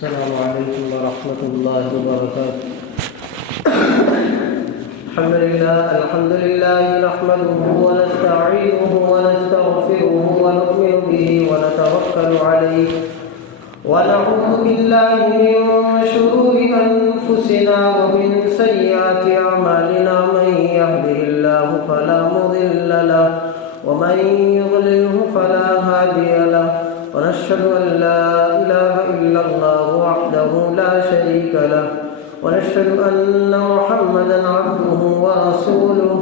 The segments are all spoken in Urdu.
السلام عليكم ورحمة الله وبركاته. الحمد لله نحمده ونستعينه ونستغفره ونؤمن به ونتوكل عليه ونعوذ بالله من شرور أنفسنا ومن سيئات أعمالنا. من يهده الله فلا مضل له ومن يضلله فلا هادي له. ونشهد أن لا إله إلا الله وحده لا شريك له ونشهد أن محمدا عبده ورسوله.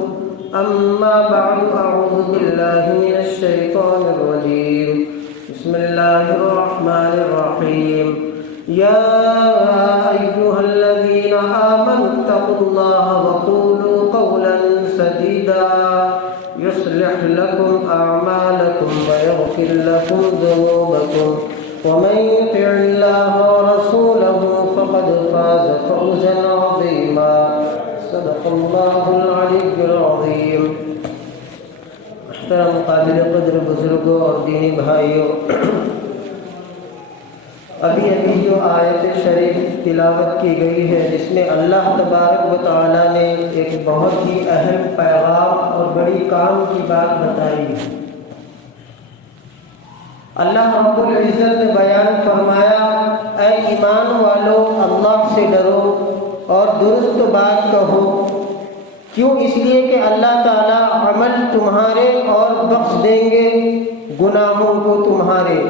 أما بعد، أعوذ بالله من الشيطان الرجيم. بسم الله الرحمن الرحيم. يا أيها الذين آمنوا اتقوا الله وقولوا قولا سديدا يصلح لكم أعمالكم ويغفر لكم ذنوبكم ومن يطع الله ورسوله فقد فاز فوزا عظيما. صدق الله العلي العظيم. محترم قابل قدر بزرگوں اور دینی بھائیوں، ابھی جو آیت شریف تلاوت کی گئی ہے، جس میں اللہ تبارک و تعالیٰ نے ایک بہت ہی اہم پیغام اور بڑی کام کی بات بتائی ہے. اللہ رب العزت نے بیان فرمایا، اے ایمان والو، اللہ سے ڈرو اور درست بات کہو. کیوں؟ اس لیے کہ اللہ تعالیٰ عمل تمہارے اور بخش دیں گے گناہوں کو تمہارے.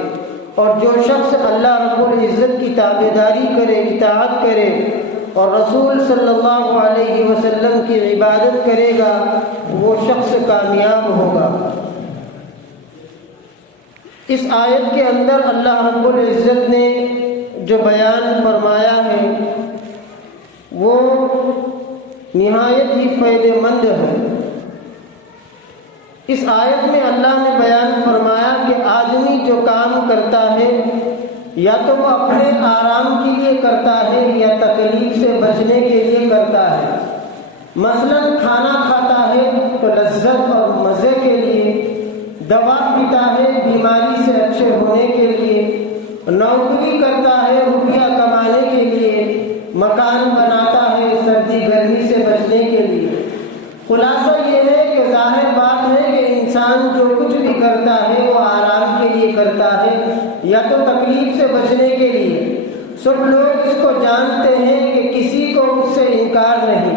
اور جو شخص اللہ رب العزت کی تابعداری کرے، اطاعت کرے اور رسول صلی اللہ علیہ وسلم کی عبادت کرے گا، وہ شخص کامیاب ہوگا. اس آیت کے اندر اللہ رب العزت نے جو بیان فرمایا ہے وہ نہایت ہی فائدہ مند ہے. اس آیت میں اللہ نے بیان فرمایا کہ آدمی جو کام کرتا ہے یا تو وہ اپنے آرام کے لیے کرتا ہے یا تکلیف سے بچنے کے لیے کرتا ہے. مثلا کھانا کھاتا ہے تو لذت اور مزے کے لیے، دوا پیتا ہے بیماری سے اچھے ہونے کے لیے، نوکری کرتا ہے روپیہ کمانے کے لیے، مکان بناتا ہے سردی گرمی سے بچنے کے لیے. خلاصہ یہ ہے کہ ظاہر بات ہے کہ انسان جو کچھ بھی کرتا ہے وہ آرام کے لیے کرتا ہے یا تو تکلیف سے بچنے کے لیے. سب لوگ اس کو جانتے ہیں کہ کسی کو اس سے انکار نہیں.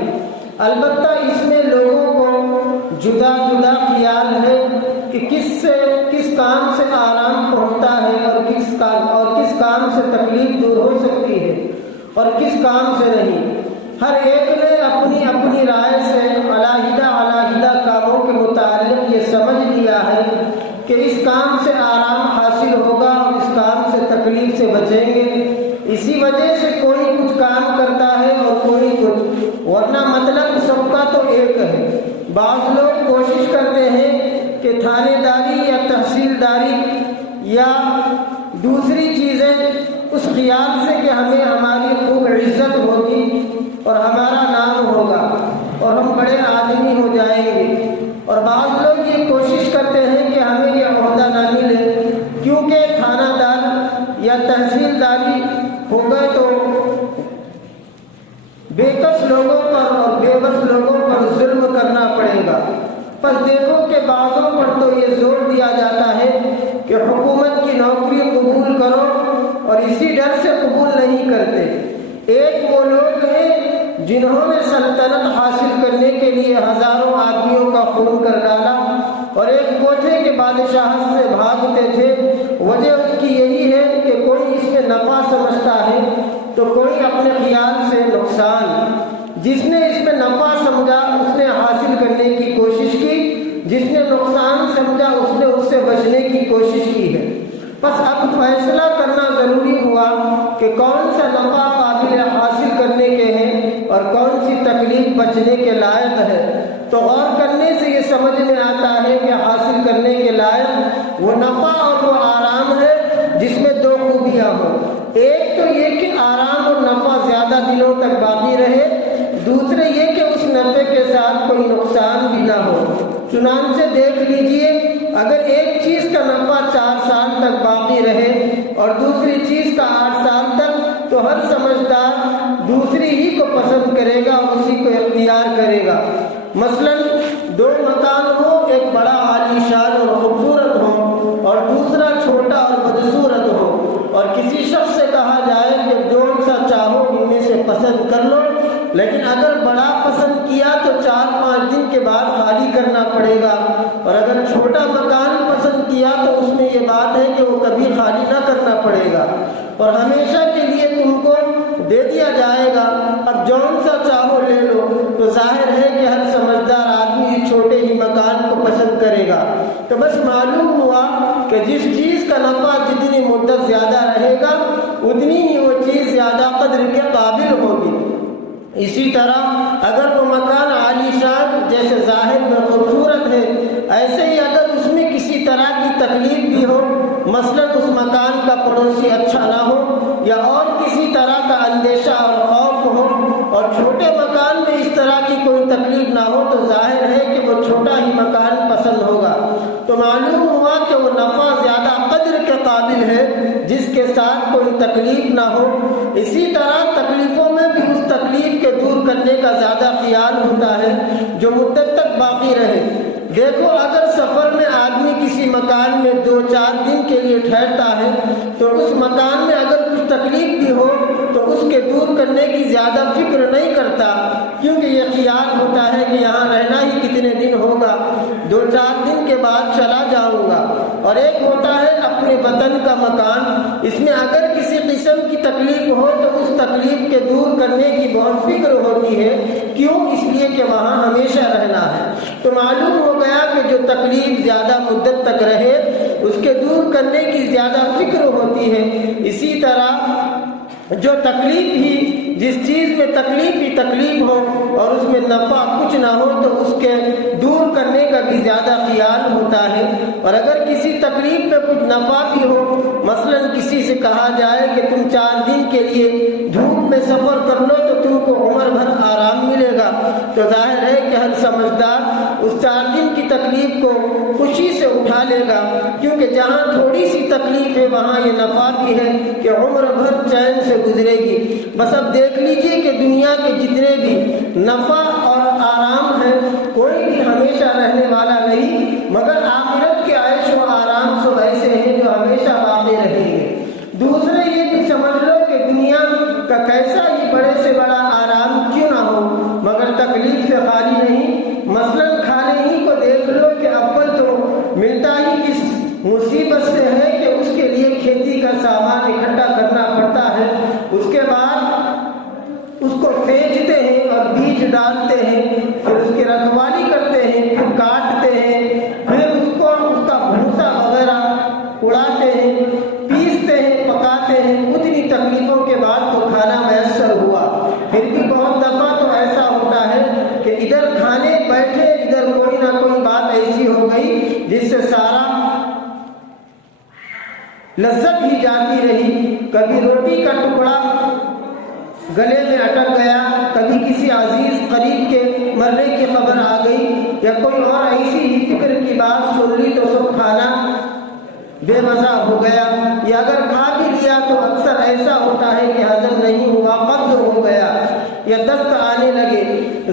البتہ اس میں لوگوں کو جدا جدا خیال ہے کہ کس کام سے آرام پہنچتا ہے اور کس کام سے تکلیف دور ہو سکتی ہے اور کس کام سے نہیں. ہر ایک نے اپنی اپنی رائے سے علیحدہ کاموں کے متعلق یہ سمجھ لیا ہے کہ اس کام سے آرام حاصل ہوگا اور اس کام سے تکلیف سے بچیں گے. اسی وجہ سے کوئی کچھ کام کرتا ہے اور کوئی کچھ، ورنہ مطلب سب کا تو ایک ہے. بعض لوگ کوشش کرتے ہیں کہ تھانے داری یا تحصیلداری یا دوسری چیزیں اس خیال سے کہ ہمیں ہماری خوب عزت ہوگی اور ہمارا نام ہوگا اور ہم بڑے آدمی ہو جائیں گے. اور بعض لوگ یہ کوشش کرتے ہیں کہ ہمیں یہ عہدہ نہ ملے کیونکہ تھانہ دار یا تحصیلداری ہو گئے تو بے کس لوگوں پر اور بے بس لوگوں پر ظلم کرنا پڑے گا. پس دیکھو کہ بعضوں پر تو یہ زور دیا جاتا ہے کہ حکومت کی نوکری قبول کرو اور اسی ڈر سے قبول نہیں کرتے. ایک وہ لوگ ہیں جنہوں نے سلطنت حاصل کرنے کے لیے ہزاروں آدمیوں کا خون کر ڈالا اور ایک کوٹھے کے بادشاہت سے بھاگتے تھے. وجہ اس کی یہی ہے کہ کوئی اس میں نفع سمجھتا ہے تو کوئی اپنے خیال سے نقصان. جس نے اس میں نفع سمجھا اس نے حاصل کرنے کی کوشش کی، جس نے نقصان سمجھا اس نے اس سے بچنے کی کوشش کی ہے. بس اب فیصلہ کرنا ضروری ہوا کہ کون سا نفع قابل حاصل کرنے کے ہیں اور کون سی تکلیف بچنے کے لائق ہے. تو غور کرنے سے یہ سمجھ میں آتا ہے کہ حاصل کرنے کے لائق وہ نفع اور وہ آرام ہے جس میں دو خوبیاں ہوں. ایک تو یہ کہ آرام اور نفع زیادہ دنوں تک باقی رہے، دوسرے یہ کہ اس نفع کے ساتھ کوئی نقصان بھی نہ ہو. چنانچہ دیکھ لیجئے، اگر ایک چیز کا نفع 4 سال تک باقی رہے اور دوسری چیز کا 8 سال تک، تو ہر سمجھدار دوسری ہی کو پسند کرے گا اور اسی کو اختیار کرے گا۔ مثلا دو مکان ہو، ایک بڑا عالی شان اور خوبصورت ہو اور دوسرا چھوٹا اور بدصورت ہو، اور کسی شخص سے کہا جائے کہ جون سا چاہو ان میں سے پسند کر لو، لیکن اگر بڑا پسند کیا تو 4-5 دن کے بعد خالی کرنا پڑے گا، اور اگر چھوٹا مکان پسند کیا تو اس میں یہ بات ہے کہ وہ کبھی خالی نہ کرنا پڑے گا اور ہمیشہ کے لیے تم کو دے دیا جائے گا۔ اب جون سا چاہو لے لو۔ تو ظاہر ہے کہ ہر سمجھدار آدمی چھوٹے ہی مکان کو پسند کرے گا۔ تو بس معلوم ہوا کہ جس چیز کا نفع جتنی مدت زیادہ رہے گا اتنی ہی وہ چیز زیادہ قدر کے قابل ہوگی۔ اسی طرح اگر وہ مکان عالی شان جیسے ظاہر میں خوبصورت ہے، ایسے ہی اگر اس میں کسی طرح کی تکلیف بھی ہو، مثلا اس مکان کا پڑوسی اچھا نہ ہو یا اور کسی طرح کا اندیشہ اور خوف ہو، اور چھوٹے مکان میں اس طرح کی کوئی تکلیف نہ ہو، تو ظاہر ہے کہ وہ چھوٹا ہی مکان پسند ہوگا۔ تو معلوم ہوا کہ وہ نفع زیادہ قدر کے قابل ہے جس کے ساتھ کوئی تکلیف نہ ہو۔ اسی طرح تکلیفوں میں بھی اس تکلیف کے دور کرنے کا زیادہ خیال ہوتا ہے جو مدت تک باقی رہے۔ دیکھو اگر سفر میں آدمی کسی مکان میں 2-4 دن کے لیے ٹھہرتا ہے تو اس مکان میں اگر کچھ تکلیف بھی ہو تو اس کے دور کرنے کی زیادہ فکر نہیں کرتا، کیونکہ یہ خیال ہوتا ہے کہ یہاں رہنا ہی کتنے دن ہوگا، 2-4 دن کے بعد چلا جاؤں گا۔ اور ایک ہوتا ہے اپنے وطن کا مکان، اس میں اگر کسی قسم کی تکلیف ہو تو اس تکلیف کے دور کرنے کی بہت فکر ہوتی ہے، کیوں؟ اس لیے کہ وہاں ہمیشہ رہنا ہے۔ تو معلوم ہو گیا کہ جو تکلیف زیادہ مدت تک رہے اس کے دور کرنے کی زیادہ فکر ہوتی ہے۔ اسی طرح جو تکلیف ہی جس چیز میں تکلیف ہی تکلیف ہو اور اس میں نفع کچھ نہ ہو تو اس کے دور کرنے کا بھی زیادہ خیال ہوتا ہے۔ اور اگر کسی تکلیف میں کچھ نفع بھی ہو، مثلا کسی سے کہا جائے کہ تم 4 دن کے لیے دھوپ میں سفر کر لو تو تم کو عمر بھر آرام ملے گا، تو ظاہر ہے کہ ہر سمجھدار اس 4 دن کی تکلیف کو خوشی سے اٹھا لے گا، کیونکہ جہاں تھوڑی سی تکلیف ہے وہاں یہ نفع بھی ہے کہ عمر بھر چین سے گزرے گی۔ بس اب دیکھ لیجئے کہ دنیا کے جتنے بھی نفع اور آرام ہے کوئی بھی ہمیشہ رہنے والا نہیں، مگر آخرت کے عیش و آرام سب ایسے ہیں جو ہمیشہ باقی رہیں گے۔ دوسرے یہ بھی سمجھ لو کہ دنیا کا کیسا ہی بڑے سے بڑا آرام کیوں نہ ہو مگر تکلیف سے خالی نہیں۔ مثلا کھانے ہی کو دیکھ لو کہ اول تو ملتا ہی کس مصیبت سے ہے کہ اس کے لیے کھیتی کا سامان اکٹھا کرنا پڑتا ہے، اس کے بعد اس کو پھینچتے ہیں اور بیج ڈالتے ہیں، پھر اس کی رکھوالی کرتے ہیں، پھر کاٹتے ہیں، پھر اس کا بھوسا وغیرہ اڑاتے ہیں، پیستے ہیں، پکاتے ہیں۔ اتنی تکلیفوں کے بعد تو کھانا میسر ہوا۔ پھر بھی بہت دفعہ تو ایسا ہوتا ہے کہ ادھر کھانے بیٹھے ادھر کوئی نہ کوئی بات ایسی ہو گئی جس سے سارا لذت ہی جاتی رہی۔ کبھی روٹی کا ٹکڑا گلے میں اٹک گیا، کبھی کسی عزیز قریب کے مرنے کی خبر آ گئی، یا کوئی اور ایسی ہی فکر کی بات سن لی تو سب کھانا بے مزہ ہو گیا، یا اگر کھا بھی لیا تو اکثر ایسا ہوتا ہے کہ ہضم نہیں ہوا، قبض ہو گیا یا دست آنے لگے۔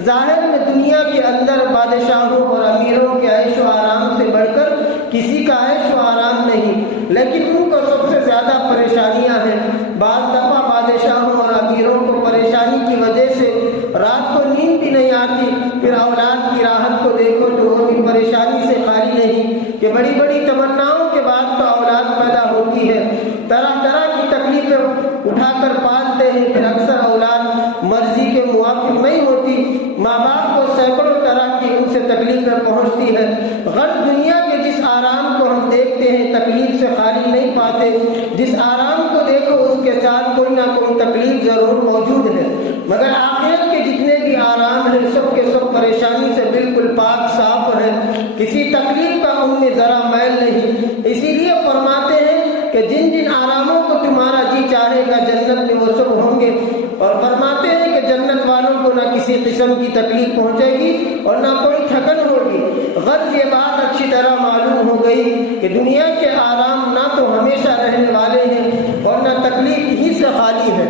ظاہر میں دنیا کے اندر بادشاہوں اور امیروں کے عیش و آرام سے بڑھ کر کسی کا عیش و آرام نہیں، لیکن ان کو سب سے زیادہ پریشانیاں ہیں۔ بعض دفعہ بادشاہوں اور امیروں کو پریشانی کی وجہ سے رات کو نیند بھی نہیں آتی، پھر اولاد کی راحت کو دیکھو تو وہ بھی پریشانی سے خالی نہیں کہ بڑی بڑی تمناؤں کے بعد تو اولاد پیدا ہوتی ہے، طرح طرح کی تکلیفیں اٹھا کر پالتے ہیں، پھر اکثر اولاد مرضی کے موافق نہیں ہوتی، ماں باپ کو سینکڑوں طرح کی ان سے تکلیفیں پہنچتی ہے۔ غرض دنیا کے جس آرام کو ہم دیکھتے ہیں تکلیف سے خالی نہیں پاتے، جس آرام کو دیکھو اس کے ساتھ کوئی نہ کوئی تکلیف ضرور موجود ہے، مگر آخرت کے جتنے بھی آرام ہیں سب کے سب پریشانی سے بالکل پاک صاف ہیں، کسی تکلیف کا ان میں ذرا میل نہیں۔ اسی لیے فرماتے ہیں کہ جن جن آراموں کو تمہارا جی چاہے گا جنت میں وہ سب ہوں گے، اور فرماتے ہیں کہ جنت والوں کو نہ کسی قسم کی تکلیف پہنچے گی اور نہ کوئی تھکن ہوگی۔ غرض یہ بات اچھی طرح معلوم ہو گئی کہ دنیا کے آرام نہ تو ہمیشہ رہنے والے ہیں اور نہ تکلیف ہی سے خالی ہے۔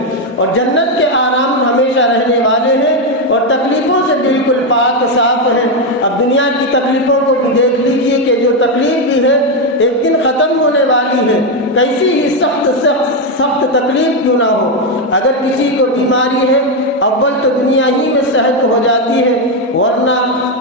ہے، کیسی ہی سخت تکلیف کیوں نہ ہو، اگر کسی کو بیماری ہے اول تو دنیا ہی میں صحت ہو جاتی ہے، ورنہ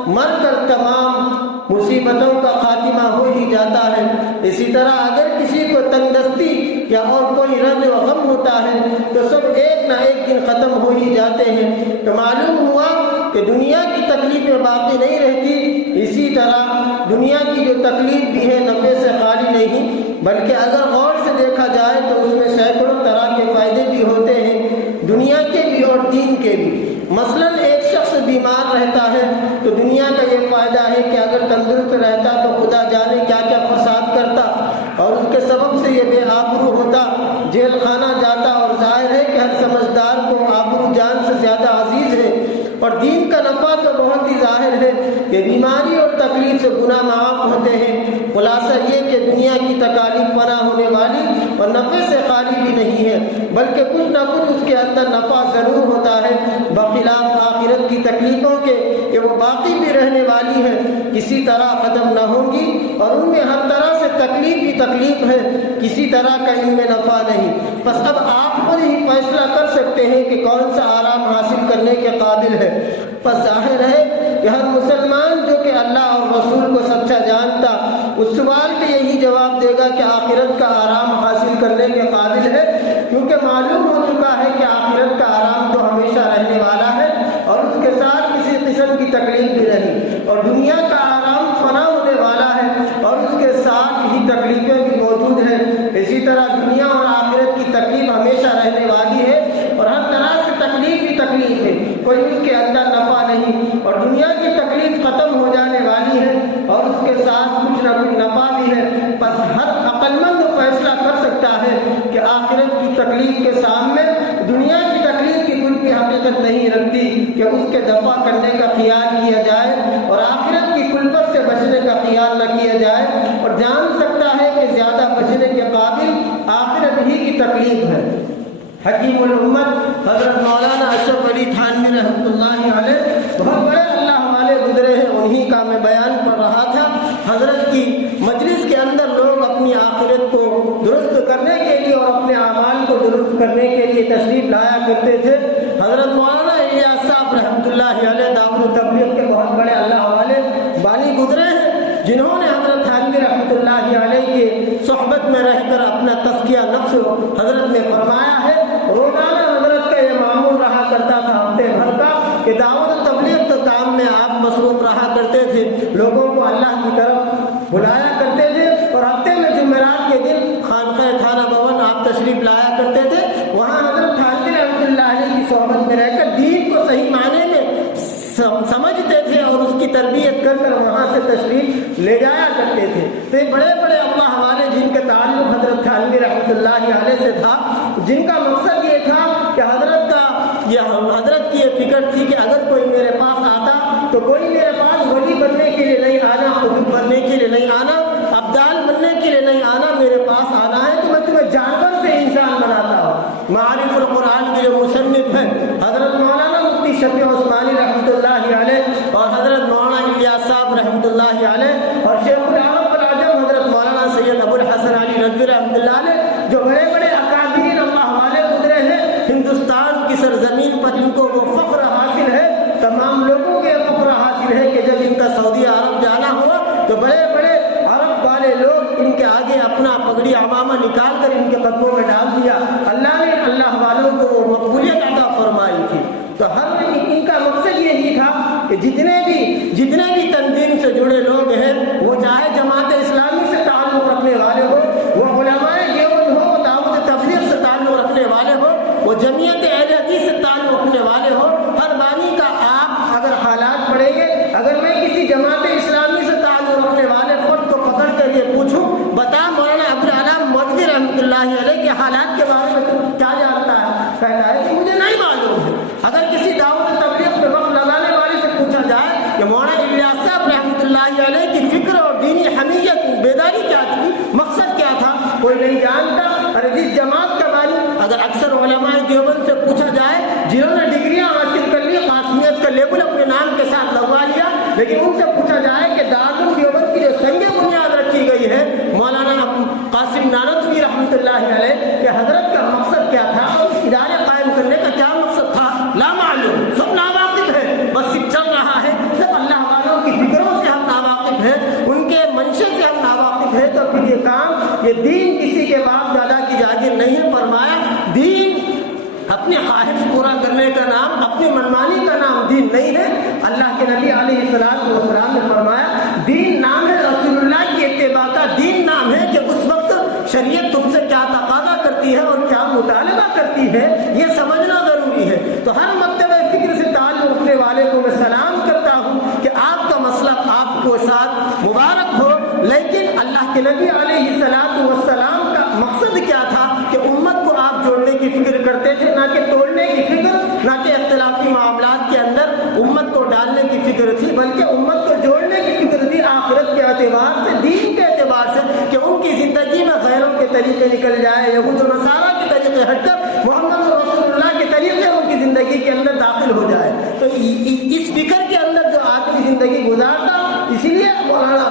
مر کر تمام مصیبتوں کا خاتمہ ہو ہی جاتا ہے۔ اسی طرح اگر کسی کو تنگدستی یا اور کوئی رنج و غم ہوتا ہے تو سب ایک نہ ایک دن ختم ہو ہی جاتے ہیں۔ تو معلوم ہوا کہ دنیا کی تکلیفیں باقی نہیں رہتی، اسی طرح دنیا کی جو تکلیف بھی ہے نفع سے خالی نہیں، بلکہ اگر غور سے دیکھا جائے تو اس میں سینکڑوں طرح کے فائدے بھی ہوتے ہیں، دنیا کے بھی اور دین کے بھی۔ مثلاً ایک شخص بیمار رہتا ہے تو دنیا کا یہ فائدہ ہے کہ اگر تندرست رہتا تو خدا جانے کیا کیا فساد کرتا اور اس کے سبب سے یہ بے آبرو ہوتا، جیل خانہ جاتا، اور ظاہر ہے کہ ہر سمجھدار کو آبرو جان سے زیادہ عزیز ہے۔ اور دین کا نفع تو بہت ہی ظاہر ہے کہ بیماری اور تکلیف سے گناہ معاف ہوتے ہیں۔ خلاصہ یہ کہ دنیا کی تکالیف فنا ہونے والی اور نفع سے خالی بھی نہیں ہے، بلکہ کچھ نہ کچھ اس کے اندر نفع ضرور ہوتا ہے، بخلاف آخرت کی تکلیفوں کے کہ وہ باقی بھی رہنے والی ہے، کسی طرح ختم نہ ہوں گی، اور ان میں ہر طرح سے تکلیف ہی تکلیف ہے، کسی طرح کا ان میں نفع نہیں۔ بس اب آپ خود ہی فیصلہ کر سکتے ہیں کہ کون سا آرام حاصل کرنے کے قابل ہے۔ بس ظاہر ہے کہ ہر مسلمان جو کہ اللہ اور رسول کو سچا جانتا اس سوال کے یہی جواب دے گا کہ آخرت کا آرام حاصل کرنے کے قابل ہے، کیونکہ معلوم ہو چکا ہے کہ آخرت کا آرام تو ہمیشہ رہنے والا ہے اور اس کے ساتھ کسی قسم کی تکلیف بھی نہیں، اور دنیا کا آرام فنا ہونے والا ہے اور اس کے ساتھ ہی تکلیفیں بھی موجود ہیں۔ اسی طرح دنیا اور آخرت کی تکلیف ہمیشہ رہنے والی ہے اور ہر طرح سے تکلیف ہی تکلیف ہے، کوئی اس کے اندر نفع نہیں، اور دنیا کی تکلیف ختم ہو جانے والی ہے اور اس کے ساتھ کچھ نہ کچھ نفع بھی ہے۔ بس ہر عقل مند فیصلہ کر سکتا ہے کہ آخرت کی تکلیف کے سامنے دنیا کی تکلیف کی کوئی بھی حقیقت نہیں رکھتی کہ اس کے دفع کرنے کا خیال کیا جائے اور آخرت کی کلفت سے بچنے کا خیال نہ کیا جائے، اور جان سکتا ہے کہ زیادہ بچنے کے قابل آخرت ہی کی تکلیف ہے۔ حکیم الامت حضرت مولانا اشرف علی تھانوی رحمۃ اللہ علیہ بہت بڑے اللہ والے گزرے ہیں، انہی کا میں بیان پڑھ رہا تھا۔ حضرت کی مجلس کے اندر لوگ اپنی آخرت کو درست کرنے کے لیے اور اپنے اعمال کو درست کرنے کے لیے تشریف لایا کرتے تھے۔ حضرت مولانا الیاس صاحب رحمۃ اللہ علیہ دعوت و تبلیغ کے بہت بڑے اللہ والے بانی گزرے ہیں، جنہوں نے حضرت تھانوی رحمۃ اللہ علیہ کے صحبت میں رہ کر اپنا تزکیہ نفس حضرت نے فرمایا ہے۔ روزانہ حضرت کا یہ معمول رہا کرتا تھا ہفتے بھر کا کہ دعوت و تبلیغ کے کام میں آپ مصروف رہا کرتے تھے، لوگوں کو اللہ کی طرف بلایا کرتے تھے، اور ہفتے میں جمعرات کے دن خانقاہ تھانہ بھون آپ تشریف لایا کرتے تھے۔ وہاں حضرت تھانوی رحمۃ اللہ علیہ کی صحبت میں رہ کر دین کو صحیح معنی میں سمجھتے تھے اور اس کی تربیت کر کر وہاں سے تشریف لے جایا کرتے تھے۔ تو یہ بڑے بڑے اللہ والے جن کے تعلق حضرت تھانوی رحمۃ اللہ علیہ سے تھا، جن کا مقصد یہ تھا کہ حضرت کی یہ فکر تھی کہ اگر کوئی میرے پاس آتا تو کوئی میرے پاس ولی بننے کے لیے نہیں آنا، قطب بننے کے لیے نہیں آنا، ابدال بننے کے لیے نہیں آنا، میرے پاس آنا ہے تو میں تمہیں جانور سے انسان بناتا ہوں۔ معارف القرآن کے جو مصنف ہیں حضرت مولانا مفتی شفیع عثمانی رحمۃ اللہ علیہ اور حضرت مولانا الیاس صاحب رحمۃ اللہ علیہ اور شیخ العرب العجم حضرت مولانا سید ابو الحسن علی ندوی رحمۃ اللہ علیہ، جو بڑے بڑے اکابرین اللہ والے گزرے ہیں، ہندوستان کی سرزمین پر ان کو وہ فخر حاصل ہے، تمام لوگوں کے فخر حاصل ہے کہ جب ان کا سعودی عرب جانا ہوا تو بڑے بڑے عرب والے لوگ ان کے آگے اپنا پگڑی عمامہ نکال کر ان کے قدموں میں ڈال دیا۔ اللہ نے اللہ والوں کو مقبولیت عطا فرمائی تھی۔ تو ہر ان کا مقصد یہی تھا کہ جتنے بھی تنظیم سے جڑے لوگ ہیں، وہ چاہے جماعت اسلامی سے تعلق رکھنے والے ہو، وہ علماء دیوبند ہو، دعوت تبلیغ سے تعلق رکھنے والے ہو، وہ جمعیت اہل حدیث سے تعلق رکھنے والے ہو، ہر بانی کا آپ اگر حالات پڑھیں گے، اگر میں کسی جماعت اسلامی سے تعلق رکھنے والے فرد کو پکڑ کر یہ پوچھوں بتا مولانا عبدالعلام مودودی رحمۃ اللہ علیہ کے حالات کے بارے میں تم کیا جانتا ہے؟ کہتا ہے کہ مجھے نہیں معلوم ہے۔ اگر کسی دعوت تبلیغ میں وقت لگانے والے سے پوچھا جائے کہ مولانا الیاس صاحب رحمۃ اللہ علیہ کی فکر اور دینی حمیت بیداری کیا تھی، مقصد کیا تھا، کوئی نہیں جانتا۔ ارے جس جماعت کا بانی اگر اکثر علماء دیوبند سے پوچھا جائے جنہوں نے ڈگریاں حاصل کر لی، قاسمیت کا لیبل اپنے نام کے ساتھ لگوا لیا، لیکن ان سے پوچھا جائے کہ دارالعلوم دیوبند کی جو سنگ بنیاد رکھی گئی ہے مولانا قاسم نانوتوی رحمۃ اللہ علیہ کہ حضرت کا مقصد کیا تھا اور ادارے قائم کرنے کا کیا مقصد تھا، لا معلوم، سب ناواقف ہے، بس چل رہا ہے، جب اللہ والوں کی فکروں سے ہم ناواقف ہیں، ان کے منشے سے ہم ناواقف ہیں، تو پھر یہ کام، یہ دین کسی کے باپ دادا کی جاگیر نہیں ہے۔ فرمایا دین اپنی خواہش پورا کرنے کا نام، اپنی منمانی کا نام دین نہیں ہے۔ اللہ کے نبی علیہ السلام نے فرمایا دین نام ہے رسول اللہ کی اتباع کا، دین نام ہے کہ اس وقت شریعت تم سے کیا تقاضا کرتی ہے اور کیا مطالبہ کرتی ہے، یہ سمجھنا ضروری ہے۔ تو ہر مکتبہ فکر سے تعلق رکھنے والے کو میں سلام کرتا ہوں کہ آپ کا مسلک آپ کو ساتھ مبارک ہو، لیکن اللہ کے نبی علیہ السلام کا مقصد کیا تھا کہ امت کو آپ جوڑنے کی فکر کرتے تھے، نہ کہ توڑنے کی فکر، نہ کہ اختلافی معاملات کے اندر امت کو ڈالنے کی فکر تھی، بلکہ امت کو جوڑنے کی فکر تھی آخرت کے اعتبار سے، دین کے اعتبار سے، کہ ان کی زندگی میں غیروں کے طریقے نکل جائے، یہود و نصارہ کے طریقے ہٹ کر محمد رسول اللہ کے طریقے ان کی زندگی کے اندر داخل ہو جائے۔ تو اس فکر کے اندر جو آدمی زندگی گزارتا، اسی لیے مولانا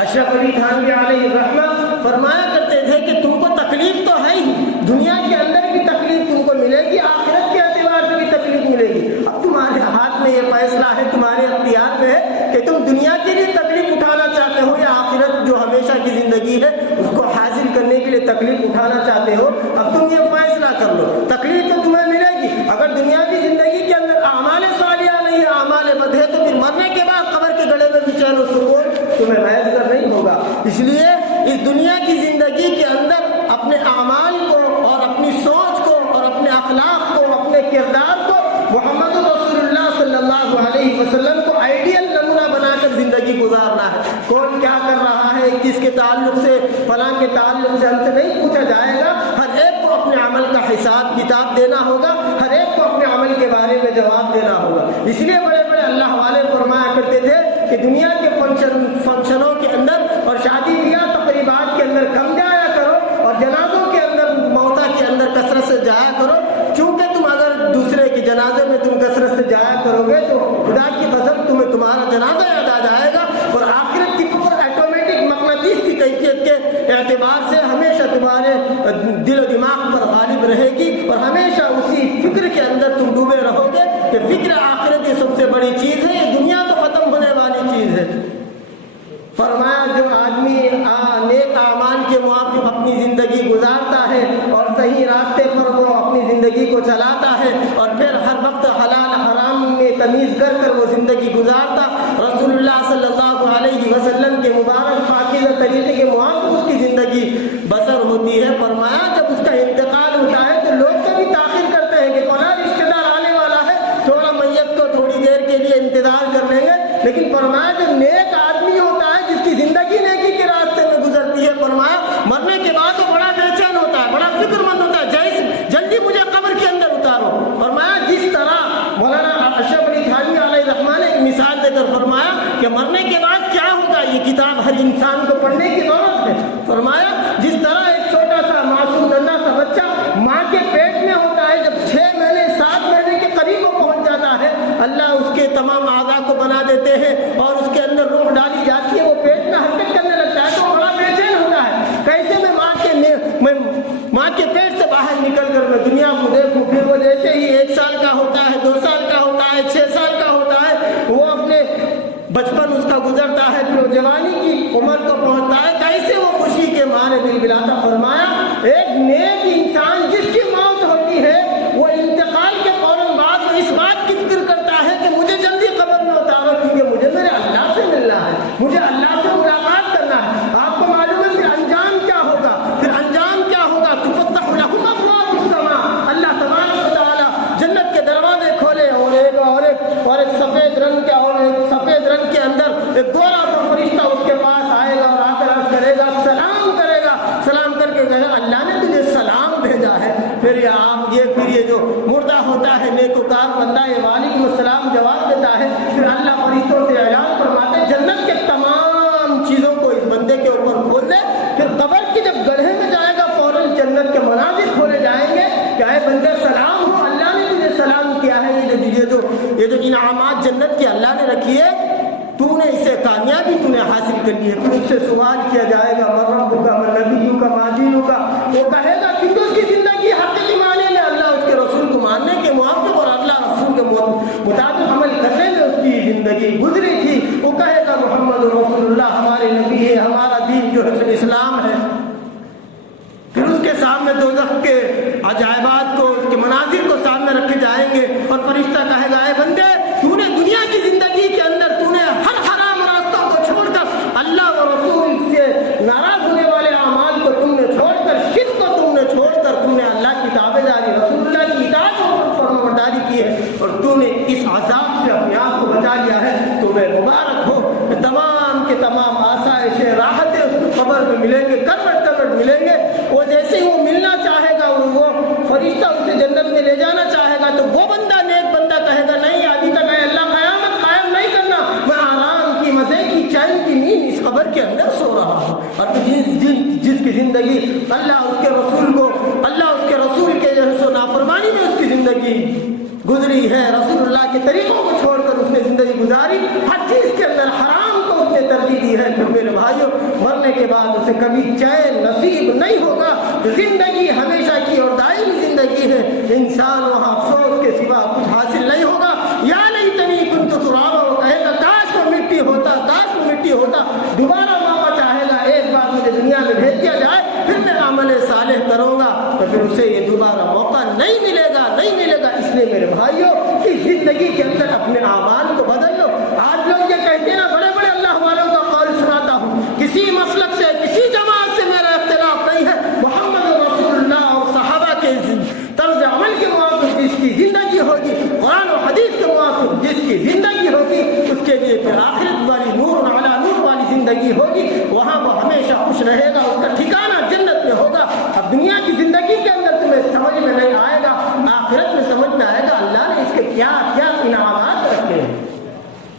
اشرف علی تھانوی علیہ الرحمہ فرمایا کرتے تھے کہ تم کو تکلیف تو ہے ہی، دنیا کے اندر بھی تکلیف تم کو ملے گی، آخرت کے اعتبار سے بھی تکلیف ملے گی۔ اب تمہارے ہاتھ میں یہ فیصلہ ہے، تمہارے اختیار میں ہے کہ تم دنیا کے لیے تکلیف اٹھانا چاہتے ہو یا آخرت جو ہمیشہ کی زندگی ہے اس کو حاصل کرنے کے لیے تکلیف اٹھانا چاہتے ہو۔ اب تم یہ فیصلہ کر لو، تکلیف تو تمہیں ملے گی، اگر دنیا کی زندگی کے اندر اعمال صالحہ نہیں ہے، اعمال بد ہے، تو پھر مرنے کے بعد قبر کے گڑھے میں بھی چین و سکون تمہیں میسر نہیں ہوگا۔ اس لیے اس دنیا کی زندگی کے اندر اپنے اعمال کو اور اپنی سوچ کو اور اپنے اخلاق کو، اپنے کردار کو محمد رسول اللہ صلی اللہ علیہ وسلم کو آئیڈیل نمونہ بنا کر زندگی گزارنا ہے۔ کون کیا کر رہا ہے، کس کے تعلق سے، فلاں کے تعلق سے ہم سے نہیں پوچھا جائے گا، ہر ایک کو اپنے عمل کا حساب کتاب دینا ہوگا، ہر ایک کو اپنے عمل کے بارے میں جواب دینا ہوگا۔ اس لیے بڑے بڑے اللہ والے فرمایا کرتے تھے کہ دنیا کے فنکشنوں کے اندر اور شادی بیاہ تقریبات کے اندر کم جایا کرو، اور جنازوں کے اندر، موتا کے اندر کثرت سے جایا کرو، چونکہ تم اگر دوسرے کے جنازے میں تم کثرت سے جایا کرو گے تو خدا کی قسم تمہیں تمہارا جنازہ یاد آ جائے گا، اور آخرت کی فکر آٹومیٹک مقناطیس کی کیفیت کے اعتبار سے ہمیشہ تمہارے دل و دماغ پر غالب رہے گی، اور ہمیشہ اسی فکر کے اندر تم ڈوبے رہو گے کہ فکر آخرت یہ سب سے بڑی چیز ہے، یہ دنیا تو ختم ہونے والی چیز ہے۔ فرمایا جو آدمی نیک اعمال کے موافق اپنی زندگی گزارتا ہے اور صحیح راستے پر وہ اپنی زندگی کو چلاتا ہے، اور پھر ہر وقت حلال حرام میں تمیز کر وہ زندگی گزارتا، رسول اللہ صلی اللہ علیہ وسلم کے مبارک پاکیزہ طریقے کے موافق اس کی زندگی بسر ہوتی ہے۔ فرمایا جب اس کا انتقال ہوتا ہے تو لوگ کبھی تاخیر کرتے ہیں کہ فلاں رشتہ دار آنے والا ہے، تھوڑا میت کو تھوڑی دیر کے لیے انتظار کر لیں گے، لیکن فرمایا جو نیک آدمی ہوتا ہے جس کی زندگی نیکی کے راستے میں گزرتی ہے، فرمایا مرنے کے بعد وہ بڑا بے چین ہوتا ہے، بڑا فکر مند ہوتا ہے، جیسے جلدی مجھے قبر کے اندر اتارو۔ فرمایا جس طرح مولانا اشرف علی تھانوی علیہ الرحمہ نے ایک مثال دے کر فرمایا کہ مرنے کے بعد کیا ہوگا، یہ کتاب ہر انسان کو پڑھنے کی ضرورت ہے۔ فرمایا جس طرح ایک چھوٹا سا معصوم ننھا سا بچہ ماں کے پیٹ میں ہوتا ہے، جب 6 مہینے 7 مہینے کے قریب وہ پہنچ جاتا ہے، اللہ اس کے تمام اعضاء کو بنا دیتے ہیں اور اس کے اندر روح ڈالی جاتی ہے، وہ پیٹ میں حرکت کرنے لگتا ہے تو بڑا بے چین ہوتا ہے، کیسے میں ماں کے پیٹ سے باہر نکل کر میں دنیا کو دیکھوں۔ پھر وہ جیسے ہی 1 سال کا ہوتا ہے، 2 سال کا ہوتا ہے، 6 سال کا ہوتا ہے، وہ اپنے بچپن اس کا گزرتا ہے، پھر وہ جوانی کی عمر کو پہنچتا ہے، کیسے وہ خوشی کے مارے بلبلاتا۔ فرمایا ایک نیک انسان جس کی موت ہوتی ہے وہ انتقال کے فوراً بعد وہ اس بات کی فکر کرتا ہے کہ مجھے جلدی قبر میں اتارو، کیونکہ مجھے میرے اللہ سے ملنا ہے، مجھے اللہ سے ملاقات کرنا ہے۔ آپ کو معلوم ہے پھر انجام کیا ہوگا، پھر انجام کیا ہوگا، تفتح لہم ابواب السماء، اللہ تبارک و تعالی جنت کے دروازے کھولے، اور ایک سفید رنگ کا، اور ایک سفید رنگ کے اندر ایک گورا سا فرشتہ اس کے پاس آئے گا اور آ کر عرض کرے گا، سلام کرے گا، سلام کر کے کہے گا اللہ نے تجھے سلام بھیجا ہے۔ پھر یہ جو مردہ ہوتا ہے نیکوکار بندہ یہ وعلیکم السلام جواب دیتا ہے، پھر اللہ فرشتوں سے اعلان فرماتے ہیں جنت کے تمام چیزوں کو اس بندے کے اوپر کھول دے، پھر قبر کے جب گڑھے میں جائے گا فوراً جنت کے مناظر کھولے جائیں گے کہ اے بندے سلام ہو، اللہ نے تجھے سلام کیا ہے، یہ جو انعامات جنت کی اللہ نے رکھی ہے تو نے اسے کامیابی تو نے حاصل کر لی ہے۔ پھر اس سے سوال کیا جائے گا من ربک من نبی صرف اسلام ہے۔ پھر اس کے سامنے دوزخ کے عجائبات کو، اس کے مناظر کو سامنے رکھے جائیں گے اور فرشتہ کہے گا اے بندے، تو نے دنیا کی زندگی کے اندر تو نے ہر حرام راستوں کو چھوڑ کر اللہ و رسول سے ناراض ہونے والے اعمال کو تم نے چھوڑ کر، شرک کو تم نے چھوڑ کر تم نے اللہ کی تابعداری، رسول اللہ کی اطاعت اور فرمانبرداری کی ہے اور تو نے اس عذاب سے اپنے آپ کو بچا لیا ہے، تمہیں مبارک ہو۔ تمام کے تمام آسائش راحتیں اس کو قبر میں ملیں گے، کروٹ کروٹ ملیں گے۔ وہ جیسے ہی وہ ملنا چاہے گا، وہ فرشتہ اسے جنت میں لے جانا چاہے گا، تو وہ بندہ نیک بندہ کہے گا نہیں، ابھی تک اے اللہ قیامت قائم نہیں کرنا، میں آرام کی، مزے کی، چین کی نیند اس قبر کے اندر سو رہا ہوں۔ اور جس کی زندگی اللہ اس کے رسول کے جو نافرمانی میں اس کی زندگی گزری ہے، رسول اللہ کے طریقوں کو چھوڑ کر اس نے زندگی گزاری، ہر چیز کے اندر حرام کو اس نے ترجیح دی ہے، پھر میرے بھائیوں مرنے کے بعد اسے کبھی چین نصیب نہیں ہوگا۔ زندگی ہمیشہ کی اور دائمی زندگی ہے، انسان وہاں افسوس کے سوا کچھ حاصل نہیں ہوگا۔ یا لیتنی کنت ترابا، وہ کہے گا کاش وہ مٹی ہوتا، کاش وہ مٹی ہوتا۔ دوبارہ موقع چاہے گا ایک بار مجھے دنیا میں بھیج دیا جائے، پھر میں عمل صالح کروں گا، تو پھر اسے یہ دوبارہ موقع نہیں ملے گا، نہیں ملے گا۔ اس لیے میرے بھائیوں اس زندگی کے اندر اپنے اعمال کو بدل لو۔ آج لوگ یہ کہتے ہیں نا، بڑے بڑے اللہ والوں کا قول سناتا ہوں، کسی مسلک سے، کسی جماعت سے میرا اختلاف نہیں ہے، محمد رسول اللہ اور صحابہ کے طرز عمل کے موافق جس کی زندگی ہوگی، قرآن و حدیث کے موافق جس کی زندگی ہوگی، اس کے لیے پھر آخرت والی نور علی نور والی زندگی ہوگی، وہاں وہ ہمیشہ خوش رہے گا، اس کا ٹھکانہ جنت میں ہوگا۔ اب دنیا کی زندگی کے اندر تمہیں سمجھ میں نہیں آئے گا، آخرت میں سمجھ میں آئے گا اللہ نے اس کے کیا کیا انعامات رکھے ہیں۔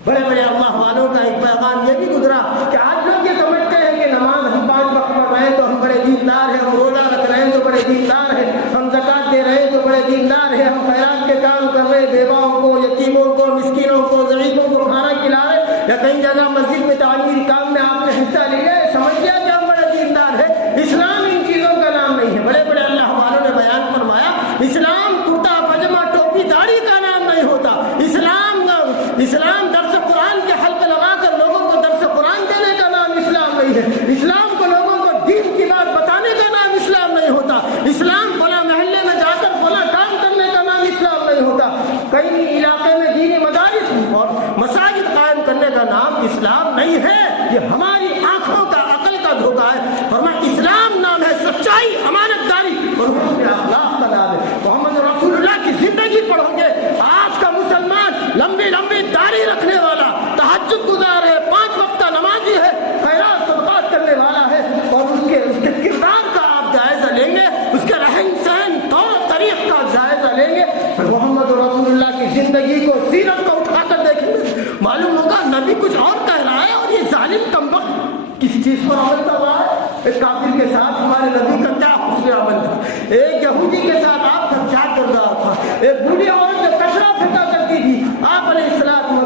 بڑے بڑے اللہ والوں کا ایک پیغام یہ بھی گزرا کہ آج لوگ یہ سمجھتے ہیں کہ نماز ہم 5 وقت پڑھ رہے ہیں تو ہم بڑے دیندار ہیں، ہم روزہ رکھ رہے ہیں تو بڑے دیندار ہیں، ہم زکوٰۃ دے رہے ہیں تو بڑے دیندار ہیں، ہم خیرات کے کام کر رہے ہیں، بیواؤں کو، یتیموں کو، مسکینوں کو، ضعیفوں کو کھانا کھلا رہے، یا کئی جگہ مسجد میں تعمیری کام میں آپ نے حصہ لیا ہے، سمجھ لیا کہ ہم بڑے دیندار ہیں۔ اسلام ان چیزوں کا نام نہیں ہے۔ بڑے بڑے اللہ والوں نے بیان فرمایا، اسلام کرتا پاجامہ ٹوپی داڑھی کا نام نہیں ہوتا، اسلام درس قرآن کے حلق لگا کر لوگوں کو درس قرآن دینے کا نام اسلام نہیں ہے، اسلام کو لوگوں کو دین کی بات بتانے کا نام اسلام نہیں ہوتا، اسلام فلاں محلے میں جا کر فلاں کام کرنے کا نام اسلام نہیں ہوتا، کئی علاقے میں دینی مدارس اور مساجد قائم کرنے کا نام اسلام نہیں ہے۔ یہ ہماری آنکھوں کا، عقل کا دھوکہ ہے۔ فرمایا اسلام نام ہے سچائی، امانت داری اور حسن اخلاق کا نام ہے۔ محمد رسول اللہ کی زندگی پڑھو گے، آج کا مسلمان لمبی لمبی داڑھی رکھنے والا، تہجد گزار ہے، 5 وقت کا نمازی ہے، خیرات صدقات کرنے والا ہے، اور اس کے کردار کا آپ جائزہ لیں گے، اس کے رہن سہن طور طریق کا جائزہ لیں گے، محمد رسول اللہ کی زندگی کو، سیرت کو اٹھا کر دیکھیں گے، معلوم ہوگا نبی کچھ اور کہہ رہا ہے اور یہ ظالم کمبخت کس چیز پر عمل کر رہا ہے۔ ایک کافر کے ساتھ ہمارے نبی کا کیا حسن عمل تھا، ایک یہودی کے ساتھ آپ کا کیا کردار تھا، ایک بوڑھی عورت جو کچرا پھینکا کرتی تھی، آپ علیہ السلام کو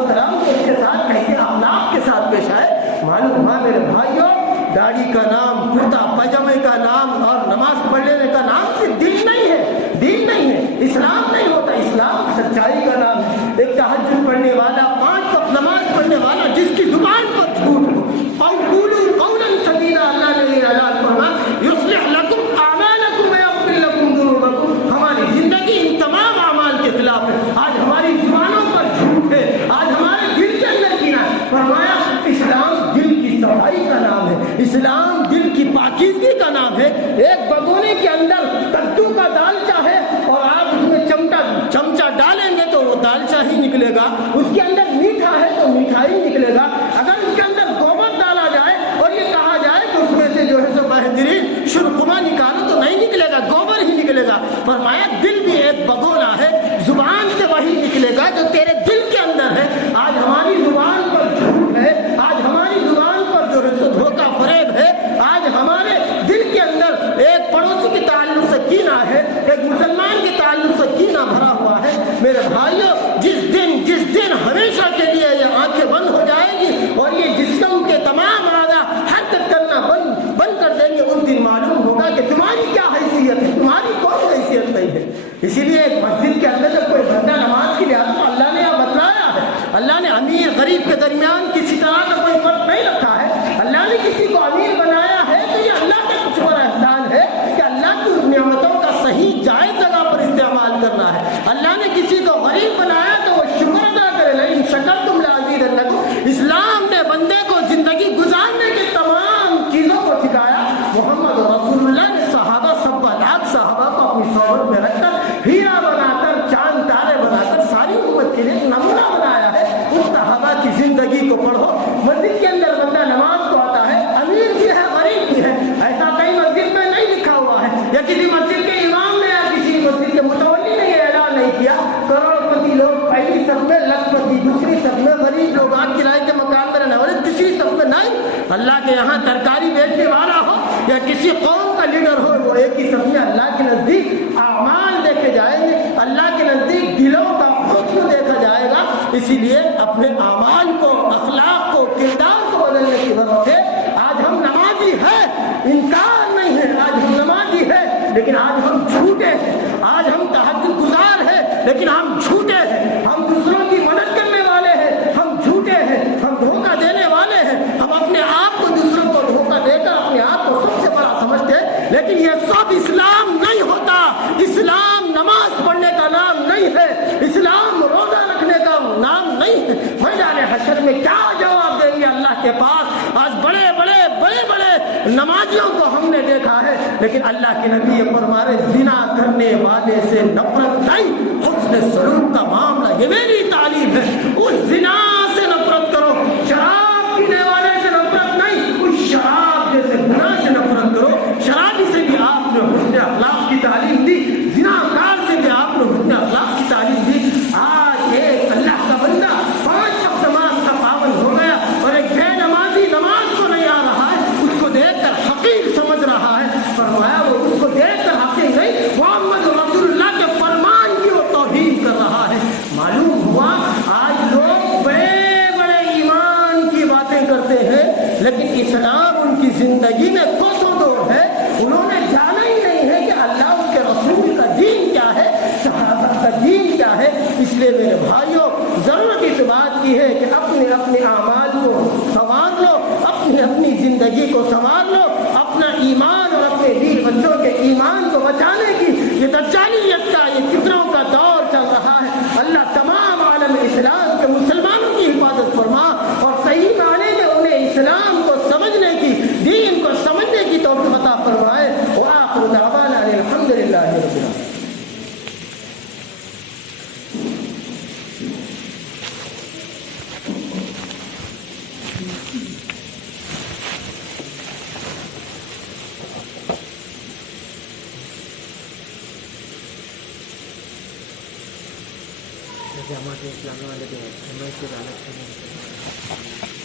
اس کے ساتھ کیسے اخلاق کے ساتھ پیش آئے۔ معلوم ہوا میرے بھائیوں، داڑھی کا نام، کرتا پاجامے کا نام اور نماز پڑھ لینے کا نام صرف دین نہیں ہے، دین نہیں ہے، اسلام نہیں ہوتا، اسلام سچائی کا نام ہے۔ ایک تہجد پڑھنے والا، 5 وقت نماز پڑھنے والا، جس کی زبان پر جھوٹ ہو، قولا سدیدا، اللہ نے یہ اعلان فرمایا یصلح لکم اعمالکم ویغفر لکم ذنوبکم۔ ہماری زندگی ان تمام اعمال کے خلاف ہے۔ آج ہماری زبانوں پر جھوٹ ہے، آج ہمارے دل کے اندر کینہ ہے۔ فرمایا اسلام دل کی صفائی کا نام ہے، اسلام دل کی پاکیزگی کا نام ہے۔ ایک بگونے کے اندر کدو کا دالچہ ہے اور آپ اس میں چمچہ ڈالیں گے تو وہ دالچہ ہی نکلے گا، اس کے اندر میٹھا ہے تو میٹھا ہی نکلے گا۔ اگر اس کے اندر گوبر ڈالا جائے اور یہ کہا جائے کہ اس میں سے جو ہے سو بہترین شرخما نکالو تو نہیں نکلے گا، گوبر ہی نکلے گا۔ فرمایا دل بھی ایک بگولا ہے، زبان سے وہی نکلے گا جو تیرے دل کے اندر ہے۔ آج ہماری زبان پر جھوٹ ہے، آج ہماری زبان پر جو ہے سو دھوکہ فریب ہے، آج ہمارے دل کے اندر ایک پڑوسی کے تعلق سے کینہ ہے، ایک مسلمان کے تعلق سے کینہ بھرا ہوا ہے۔ میرے بھائیوں، جس دن ہمیشہ کے لیے یہ آنکھیں بند ہو جائے گی اور یہ جسم کے تمام اعضاء حرکت کرنا بند کر دیں گے، اس دن معلوم ہوگا کہ تمہاری کیا حیثیت ہے، تمہاری کوئی حیثیت نہیں ہے۔ اسی لیے ایک مسجد کے اندر جب کوئی بندہ نماز کے لیے آتا تو اللہ نے یہ بتلایا ہے، اللہ نے امیر غریب کے درمیان کسی طرح کا کوئی فرق نہیں رکھا ہے، اللہ نے کسی کو امیر بنایا ہے تو یا کسی قوم کا لیڈر ہو، وہ ایک ہی سب میں اللہ کے نزدیک اعمال دیکھے جائیں گے، اللہ کے نزدیک دلوں کا حسن دیکھا جائے گا۔ اسی لیے اپنے اعمال کو، اخلاق کو، کردار کو بدلنے کی ضرورت ہے۔ آج ہم نمازی ہیں، انکار نہیں ہے، آج ہم نمازی ہیں لیکن آج ہم جھوٹے ہیں، آج ہم تہجد گزار ہیں لیکن ہم جھوٹے ہیں، ہم دوسروں کی مدد کرنے والے ہیں، ہم جھوٹے ہیں، ہم دھوکہ دینے والے ہیں، ہم اپنے آپ کو دوسروں کو دھوکہ دے کر اپنے آپ کو سب سے بڑا سمجھتے ہیں۔ لیکن یہ سب اسلام نہیں ہوتا۔ اسلام نماز پڑھنے کا نام نہیں ہے، اسلام روزہ رکھنے کا نام نہیں ہے۔ میدان حشر میں کیا جواب دیں گے اللہ کے پاس؟ آج بڑے نمازیوں کو ہم نے دیکھا ہے لیکن اللہ کے نبی یہ فرما رہے زنا کرنے والے سے نفرت نہیں، حسن سلوک کا معاملہ، یہ میری تعلیم ہے۔ اس زنا سے نفرت کرو، شراب پینے والے سے نفرت نہیں، اس شراب جیسے گناہ سے نفرت کرو۔ شرابی سے بھی آپ نے حسن اخلاق کی تعلیم دی، زنا کار سے بھی آپ نے حسن اخلاق کی تعلیم دی۔ آج ایک اللہ کا بندہ 5 وقت نماز کا پابند ہو گیا اور ایک بے نمازی نماز کو نہیں آ رہا ہے، اس کو دیکھ کر حقیر سمجھ رہا ہے۔ فرمایا وہ اس کو دیکھ کر حقیر نہیں، محمد رسول اللہ کے فرمان کی وہ توہین کر رہا ہے۔ معلوم ہوا آج لوگ بڑے ایمان کی باتیں کرتے ہیں لیکن اسلام ان کی زندگی میں کوسوں دور ہے۔ انہوں نے جانا ہی نہیں ہے کہ اللہ اس کے رسول کا دین کیا ہے، صحابہ کا دین کیا ہے۔ اس لیے میرے بھائیوں، ضرورت اس بات کی ہے کہ اپنے اعمال کو سنوار لو، اپنی زندگی کو سنوار لو، اپنا ایمان اور اپنے بیوی بچوں کے ایمان کو بچانے کی یہ دجالیت کا، یہ فتنوں کا دور چل رہا ہے۔ اللہ تمام عالم اسلام کے مسلمانوں کی حفاظت فرما اور صحیح معنی میں انہیں اسلام کو سمجھنے کی، دین کو سمجھنے کی توفیق عطا فرمائے۔ وآخر دعوانا الحمدللہ رب العالمین۔ جماعت اسلامی والے بھی ہیں، ہمیں اس کی رعایت کرنی چاہیے۔